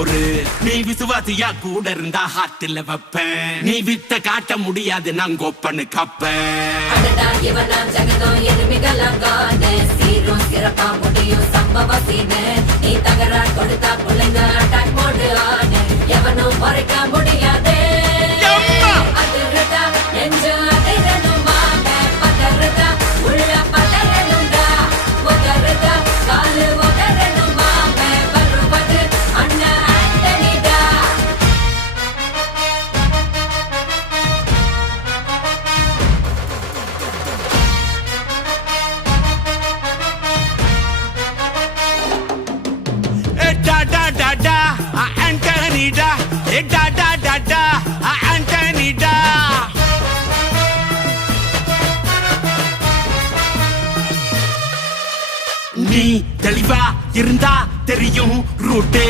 பொறு நீ விசுவாசியா கூட இருந்தா ஹாட்டில் வைப்ப நீ வித்த காட்ட முடியாது நான் கோப்பனு கப்ப நீ தகரா கொடுத்தா பிள்ளைங்க அட்டாக் எவனும் குறைக்க முடியாது நீ தெளிவா இருந்தா தெரியும் ரூட்டே